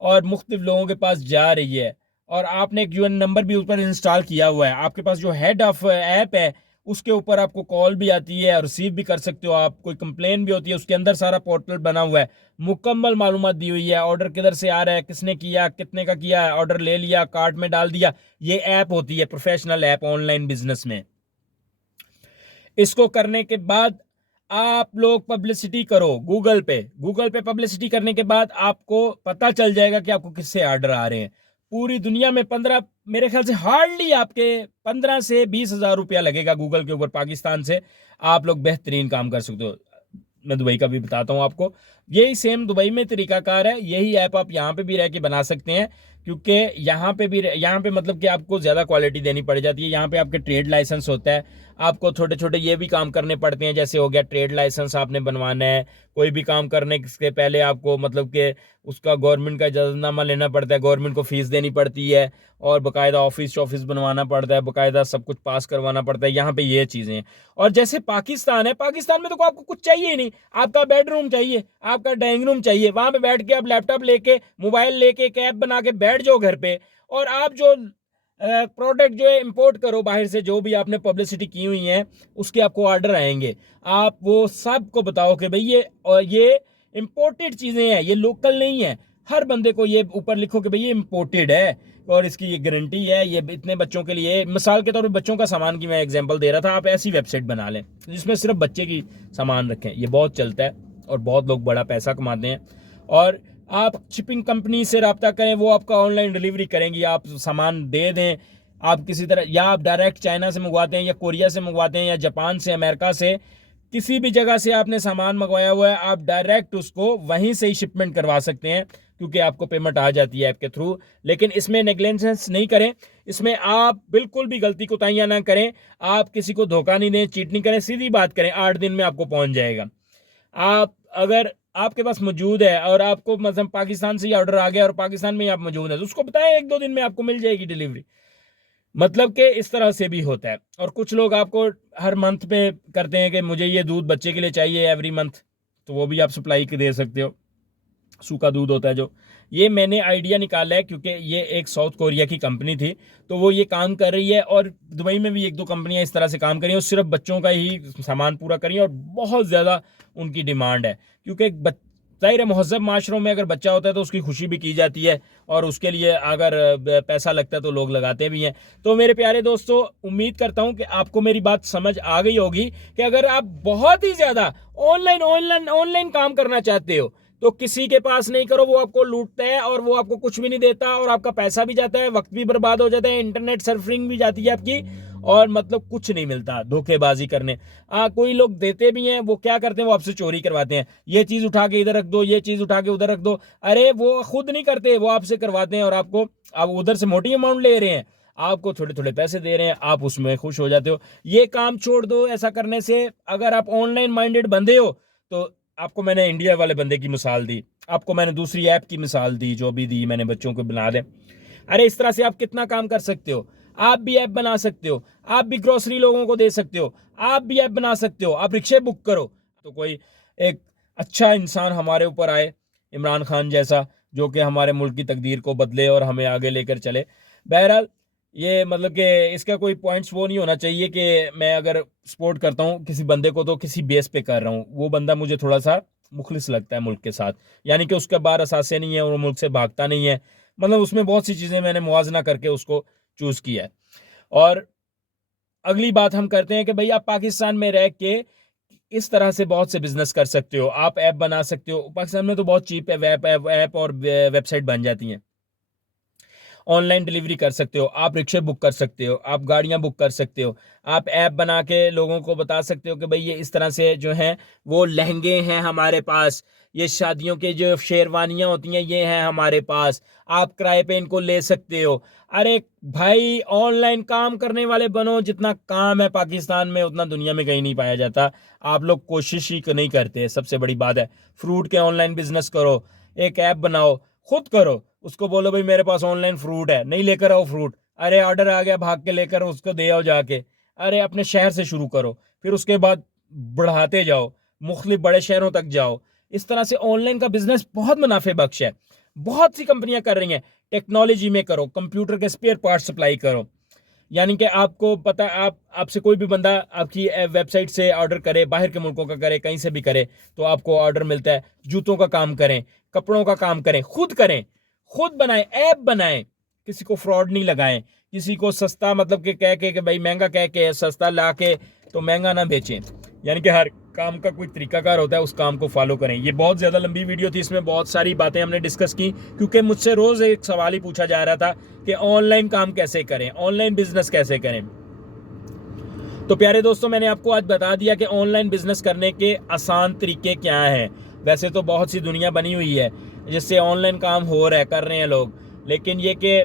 और मुख्तलिफ लोगों के पास जा रही है और आपने एक यूएन नंबर भी ऊपर इंस्टॉल किया हुआ है, आपके पास जो हेड ऑफ ऐप है उसके ऊपर आपको कॉल भी आती है और रिसीव भी कर सकते हो आप, कोई कंप्लेन भी होती है, उसके अंदर सारा पोर्टल बना हुआ है, मुकम्मल मालूमात दी हुई है, ऑर्डर किधर से आ रहा है, किसने किया, कितने का किया, ऑर्डर ले लिया, कार्ट में डाल दिया। ये ऐप होती है प्रोफेशनल ऐप ऑनलाइन बिजनेस में। इसको करने के बाद आप लोग पब्लिसिटी करो गूगल पे पब्लिसिटी करने के बाद आपको पता चल जाएगा कि आपको किससे ऑर्डर आ रहे हैं। पूरी दुनिया में 15, मेरे ख्याल से हार्डली आपके 15 से 20,000 रुपया लगेगा गूगल के ऊपर। पाकिस्तान से आप लोग बेहतरीन काम कर सकते हो। मैं दुबई का भी बताता हूँ आपको, यही सेम दुबई में तरीकाकार है। यही ऐप आप यहाँ पे भी रह के बना सकते हैं, क्योंकि यहाँ पे मतलब कि आपको ज़्यादा क्वालिटी देनी पड़ जाती है। यहाँ पे आपके ट्रेड लाइसेंस होता है, आपको छोटे छोटे ये भी काम करने पड़ते हैं, जैसे हो गया ट्रेड लाइसेंस आपने बनवाना है। कोई भी काम करने के पहले आपको मतलब कि उसका गवर्नमेंट का इजाज़तनामा लेना पड़ता है, गवर्नमेंट को फीस देनी पड़ती है और बाकायदा ऑफिस बनवाना पड़ता है, बाकायदा सब कुछ पास करवाना पड़ता है। यहाँ पे ये चीज़ें हैं। और जैसे पाकिस्तान है, पाकिस्तान में तो आपको कुछ चाहिए ही नहीं, आपका बेडरूम चाहिए, आपका डाइनिंग रूम चाहिए, वहां पे बैठ के आप लैपटॉप लेके, मोबाइल लेके, एक ऐप बना के बैठ जाओ घर पे और आप जो प्रोडक्ट जो है इंपोर्ट करो बाहर से, जो भी आपने पब्लिसिटी की हुई है उसके आपको ऑर्डर आएंगे। आप वो सब को बताओ कि भाई ये इंपोर्टेड चीज़ें हैं, ये लोकल नहीं है। हर बंदे को ये ऊपर लिखो कि भाई ये इंपोर्टेड है और इसकी ये गारंटी है, ये इतने बच्चों के लिए। मिसाल के तौर पे बच्चों का सामान की मैं एग्जांपल दे रहा था, आप ऐसी वेबसाइट बना लें जिसमें सिर्फ बच्चे की सामान रखें। ये बहुत चलता है और बहुत लोग बड़ा पैसा कमाते हैं। और आप शिपिंग कंपनी से रब्ता करें, वो आपका ऑनलाइन डिलीवरी करेंगी, आप सामान दे दें। आप किसी तरह, या आप डायरेक्ट चाइना से मंगवाते हैं या कोरिया से मंगवाते हैं या जापान से, अमेरिका से, किसी भी जगह से आपने सामान मंगवाया हुआ है, आप डायरेक्ट उसको वहीं से ही शिपमेंट करवा सकते हैं, क्योंकि आपको पेमेंट आ जाती है ऐप के थ्रू। लेकिन इसमें नेग्लिजेंस नहीं करें, इसमें आप बिल्कुल भी गलती कोताहियां ना करें, आप किसी को धोखा नहीं दें, चीट नहीं करें, सीधी बात करें, 8 दिन में आपको पहुंच जाएगा। आप अगर आपके पास मौजूद है और आपको मतलब पाकिस्तान से ही ऑर्डर आ गया और पाकिस्तान में ही आप मौजूद है, तो उसको बताएं 1-2 दिन में आपको मिल जाएगी डिलीवरी। मतलब कि इस तरह से भी होता है। और कुछ लोग आपको हर मंथ पे करते हैं कि मुझे ये दूध बच्चे के लिए चाहिए एवरी मंथ, तो वो भी आप सप्लाई दे सकते हो। सूखा दूध होता है जो, ये मैंने आइडिया निकाला है क्योंकि ये एक साउथ कोरिया की कंपनी थी, तो वो ये काम कर रही है। और दुबई में भी 1-2 कंपनियां इस तरह से काम कर रही हैं, सिर्फ बच्चों का ही सामान पूरा कर रही हैं और बहुत ज़्यादा उनकी डिमांड है। क्योंकि ज़ाहिर है महज़ब माशरों में अगर बच्चा होता है तो उसकी खुशी भी की जाती है और उसके लिए अगर पैसा लगता है तो लोग लगाते भी हैं। तो मेरे प्यारे दोस्तों, उम्मीद करता हूं कि आपको मेरी बात समझ आ गई होगी कि अगर आप बहुत ही ज़्यादा ऑनलाइन काम करना चाहते हो, तो किसी के पास नहीं करो, वो आपको लूटता है और वो आपको कुछ भी नहीं देता और आपका पैसा भी जाता है, वक्त भी बर्बाद हो जाता है, इंटरनेट सर्फिंग भी जाती है आपकी और मतलब कुछ नहीं मिलता धोखेबाजी करने। कोई लोग देते भी हैं, वो क्या करते हैं, वो आपसे चोरी करवाते हैं, ये चीज उठा के इधर रख दो, ये चीज उठा के उधर रख दो। अरे वो खुद नहीं करते, वो आपसे करवाते हैं और आपको, आप उधर से मोटी अमाउंट ले रहे हैं, आपको थोड़े थोड़े पैसे दे रहे हैं, आप उसमें खुश हो जाते हो। ये काम छोड़ दो ऐसा करने से। अगर आप ऑनलाइन माइंडेड बंदे हो तो आपको मैंने इंडिया वाले बंदे की मिसाल दी, आपको मैंने दूसरी ऐप की मिसाल दी, जो भी दी मैंने बच्चों को बना दे। अरे इस तरह से आप कितना काम कर सकते हो। आप भी ऐप बना सकते हो, आप भी ग्रोसरी लोगों को दे सकते हो, आप भी ऐप बना सकते हो, आप रिक्शे बुक करो। तो कोई एक अच्छा इंसान हमारे ऊपर आए, इमरान खान जैसा, जो कि हमारे मुल्क की तकदीर को बदले और हमें आगे लेकर चले। बहरहाल ये मतलब कि इसका कोई पॉइंट्स वो नहीं होना चाहिए कि मैं अगर सपोर्ट करता हूँ किसी बंदे को तो किसी बेस पे कर रहा हूँ। वो बंदा मुझे थोड़ा सा मुखलिस लगता है मुल्क के साथ, यानी कि उसके बाहर असासे नहीं है और वो मुल्क से भागता नहीं है। मतलब उसमें बहुत सी चीज़ें मैंने मुवाजना करके उसको चूज़ किया है। और अगली बात हम करते हैं कि भाई आप पाकिस्तान में रह के इस तरह से बहुत से बिजनेस कर सकते हो, आप ऐप बना सकते हो। पाकिस्तान में तो बहुत चीप है, ऐप और वेबसाइट बन जाती हैं। ऑनलाइन डिलीवरी कर सकते हो, आप रिक्शे बुक कर सकते हो, आप गाड़ियां बुक कर सकते हो, आप ऐप बना के लोगों को बता सकते हो कि भाई ये इस तरह से जो हैं वो लहंगे हैं हमारे पास, ये शादियों के जो शेरवानियां होती हैं ये हैं हमारे पास, आप किराए पे इनको ले सकते हो। अरे भाई ऑनलाइन काम करने वाले बनो, जितना काम है पाकिस्तान में उतना दुनिया में कहीं नहीं पाया जाता। आप लोग कोशिश ही नहीं करते, सबसे बड़ी बात है। फ्रूट के ऑनलाइन बिजनेस करो, एक ऐप बनाओ, खुद करो, उसको बोलो भाई मेरे पास ऑनलाइन फ्रूट है, नहीं लेकर आओ फ्रूट, अरे ऑर्डर आ गया भाग के लेकर उसको दे आओ जाके। अरे अपने शहर से शुरू करो, फिर उसके बाद बढ़ाते जाओ, मुख्तलिफ बड़े शहरों तक जाओ। इस तरह से ऑनलाइन का बिजनेस बहुत मुनाफे बख्श है, बहुत सी कंपनियां कर रही हैं। टेक्नोलॉजी में करो, कंप्यूटर के स्पेयर पार्ट सप्लाई करो, यानी कि आपको पता, आप आपसे कोई भी बंदा आपकी वेबसाइट से ऑर्डर करे, बाहर के मुल्कों का करे, कहीं से भी करे, तो आपको ऑर्डर मिलता है। जूतों का काम करें, कपड़ों का काम करें, खुद बनाएं, ऐप बनाएं, किसी को फ्रॉड नहीं लगाएं, किसी को सस्ता मतलब कि कह के भाई महंगा कह के सस्ता ला के तो महंगा ना बेचें। यानी कि हर काम का कोई तरीकाकार होता है, उस काम को फॉलो करें। ये बहुत ज़्यादा लंबी वीडियो थी, इसमें बहुत सारी बातें हमने डिस्कस की, क्योंकि मुझसे रोज़ एक सवाल ही पूछा जा रहा था कि ऑनलाइन काम कैसे करें, ऑनलाइन बिजनेस कैसे करें। तो प्यारे दोस्तों, मैंने आपको आज बता दिया कि ऑनलाइन बिजनेस करने के आसान तरीके क्या हैं। वैसे तो बहुत सी दुनिया बनी हुई है जिससे ऑनलाइन काम हो रहा है, कर रहे हैं लोग, लेकिन ये कि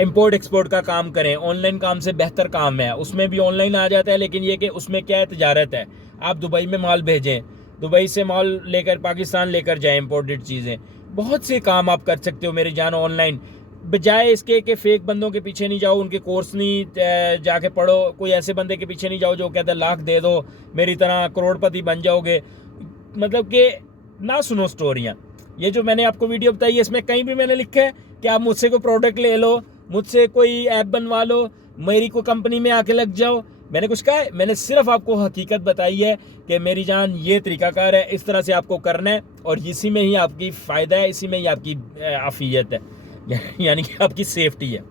इंपोर्ट एक्सपोर्ट का काम करें, ऑनलाइन काम से बेहतर काम है। उसमें भी ऑनलाइन आ जाता है, लेकिन ये कि उसमें क्या है, तिजारत है। आप दुबई में माल भेजें, दुबई से माल लेकर पाकिस्तान लेकर जाएं, इंपोर्टेड चीज़ें, बहुत से काम आप कर सकते हो मेरी जान ऑनलाइन। बजाय इसके कि फेक बंदों के पीछे नहीं जाओ, उनके कोर्स नहीं जाके पढ़ो, कोई ऐसे बंदे के पीछे नहीं जाओ जो कहता है लाख दे दो मेरी तरह करोड़पति बन जाओगे। मतलब कि ना सुनो स्टोरियाँ। ये जो मैंने आपको वीडियो बताई है, इसमें कहीं भी मैंने लिखा है कि आप मुझसे कोई प्रोडक्ट ले लो, मुझसे कोई ऐप बनवा लो, मेरी कोई कंपनी में आके लग जाओ, मैंने कुछ कहा है? मैंने सिर्फ आपको हकीकत बताई है कि मेरी जान ये तरीकाकार है, इस तरह से आपको करना है और इसी में ही आपकी फ़ायदा है, इसी में ही आपकी आफियत है, यानी कि आपकी सेफ्टी है।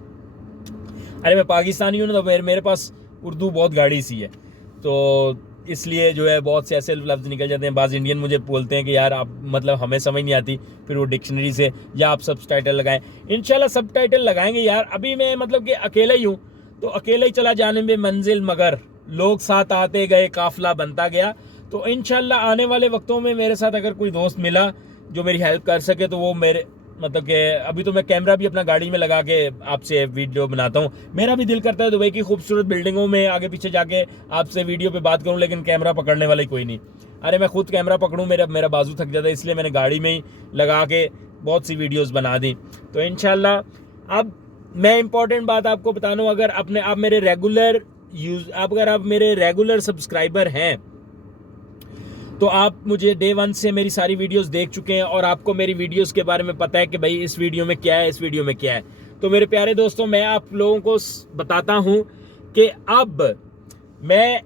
अरे मैं पाकिस्तानी हूँ ना, तो मेरे पास उर्दू बहुत गाढ़ी सी है, तो इसलिए जो है बहुत से ऐसे लफ्ज़ निकल जाते हैं। बाज़ इंडियन मुझे बोलते हैं कि यार आप मतलब हमें समझ नहीं आती, फिर वो डिक्शनरी से या आप सबटाइटल लगाएं। इंशाल्लाह सबटाइटल लगाएंगे यार। अभी मैं मतलब कि अकेला ही हूँ, तो अकेला ही चला जाने में मंजिल, मगर लोग साथ आते गए, काफ़िला बनता गया। तो इंशाल्लाह आने वाले वक्तों में मेरे साथ अगर कोई दोस्त मिला जो मेरी हेल्प कर सके, तो वो मेरे मतलब कि अभी तो मैं कैमरा भी अपना गाड़ी में लगा के आपसे वीडियो बनाता हूँ। मेरा भी दिल करता है दुबई की खूबसूरत बिल्डिंगों में आगे पीछे जाके आपसे वीडियो पे बात करूँ, लेकिन कैमरा पकड़ने वाला ही कोई नहीं। अरे मैं खुद कैमरा पकड़ूँ, मेरा बाजू थक जाता है, इसलिए मैंने गाड़ी में ही लगा के बहुत सी वीडियोज़ बना दी। तो इंशाल्लाह अब मैं इंपॉर्टेंट बात आपको बता दूँ, अगर आप मेरे रेगुलर सब्सक्राइबर हैं तो आप मुझे डे 1 से मेरी सारी वीडियोस देख चुके हैं और आपको मेरी वीडियोस के बारे में पता है कि भाई इस वीडियो में क्या है, इस वीडियो में क्या है। तो मेरे प्यारे दोस्तों, मैं आप लोगों को बताता हूं कि मैं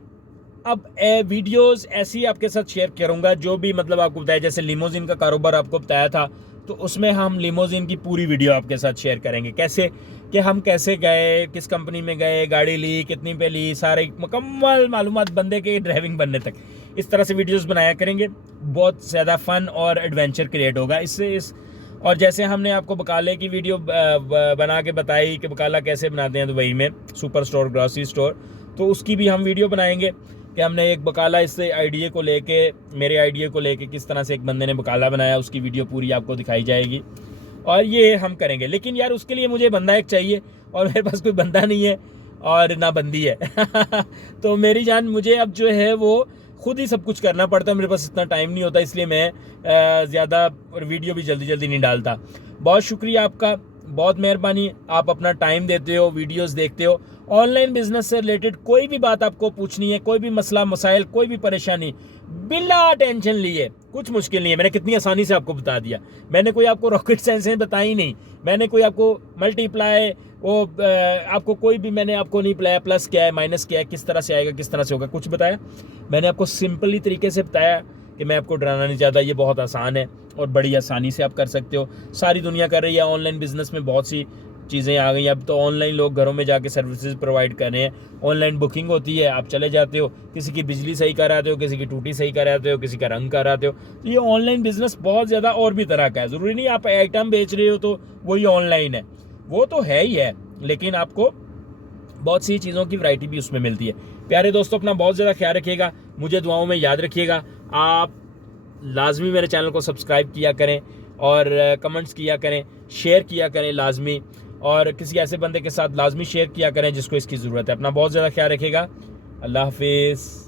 वीडियोस ऐसी आपके साथ शेयर करूंगा जो भी मतलब आपको बताया। जैसे लिमोजिन का कारोबार आपको बताया था, तो उसमें हम लिमोजिन की पूरी वीडियो आपके साथ शेयर करेंगे, कैसे कि हम कैसे गए, किस कंपनी में गए, गाड़ी ली, कितनी पे ली, सारे मुकम्मल मालूमात बंदे के ड्राइविंग बनने तक। इस तरह से वीडियोस बनाया करेंगे, बहुत ज़्यादा फ़न और एडवेंचर क्रिएट होगा इससे। और जैसे हमने आपको बकाले की वीडियो बना के बताई कि बकाला कैसे बनाते हैं दुबई में, सुपर स्टोर, ग्रॉसरी स्टोर, तो उसकी भी हम वीडियो बनाएंगे कि हमने एक बकाला इससे आइडिया को लेके, मेरे आइडिया को लेके किस तरह से एक बंदे ने बकाला बनाया, उसकी वीडियो पूरी आपको दिखाई जाएगी और ये हम करेंगे। लेकिन यार उसके लिए मुझे बंदा एक चाहिए और मेरे पास कोई बंदा नहीं है और ना बंदी है तो मेरी जान, मुझे अब जो है वो खुद ही सब कुछ करना पड़ता है, मेरे पास इतना टाइम नहीं होता, इसलिए मैं ज़्यादा वीडियो भी जल्दी जल्दी नहीं डालता। बहुत शुक्रिया आपका, बहुत मेहरबानी, आप अपना टाइम देते हो, वीडियोस देखते हो। ऑनलाइन बिजनेस से रिलेटेड कोई भी बात आपको पूछनी है, कोई भी मसला मसाइल, कोई भी परेशानी, बिना टेंशन लिए, कुछ मुश्किल नहीं है। मैंने कितनी आसानी से आपको बता दिया, मैंने कोई आपको रॉकेट साइंस बताई नहीं, मैंने कोई आपको मल्टीप्लाई वो आपको कोई भी मैंने आपको नहीं बताया प्लस क्या है माइनस क्या है, किस तरह से आएगा किस तरह से होगा, कुछ बताया। मैंने आपको सिंपली तरीके से बताया कि मैं आपको डराना नहीं चाहता, ये बहुत आसान है और बड़ी आसानी से आप कर सकते हो। सारी दुनिया कर रही है ऑनलाइन बिजनेस में, बहुत सी चीज़ें आ गई। अब तो ऑनलाइन लोग घरों में जाके सर्विसेज प्रोवाइड कर रहे हैं, ऑनलाइन बुकिंग होती है, आप चले जाते हो, किसी की बिजली सही कराते हो, किसी की टूटी सही कराते हो, किसी का रंग कराते हो। तो ये ऑनलाइन बिजनेस बहुत ज़्यादा और भी तरह का है, ज़रूरी नहीं आप आइटम बेच रहे हो तो वही ऑनलाइन है, वो तो है ही है, लेकिन आपको बहुत सी चीज़ों की वैरायटी भी उसमें मिलती है। प्यारे दोस्तों, अपना बहुत ज़्यादा ख्याल रखिएगा, मुझे दुआओं में याद रखिएगा। आप लाजमी मेरे चैनल को सब्सक्राइब किया करें और कमेंट्स किया करें, शेयर किया करें लाजमी, और किसी ऐसे बंदे के साथ लाजमी शेयर किया करें जिसको इसकी ज़रूरत है। अपना बहुत ज़्यादा ख्याल रखिएगा। अल्लाह हाफिज़।